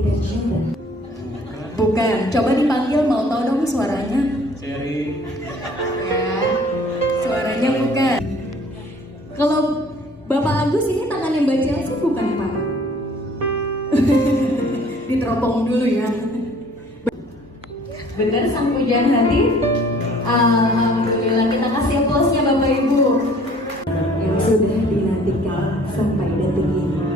tension. Bukan, coba dipanggil, mau tahu dong suaranya? Cherry. Ya, suaranya bukan. Kalau Bapak Agus ini tangannya Mbak Chelsea bukan Pak? Diteropong dulu ya. Benar sang pujaan hati? Alhamdulillah, kita kasih aplausnya Bapak Ibu yang sudah dinantikan sampai detik ini.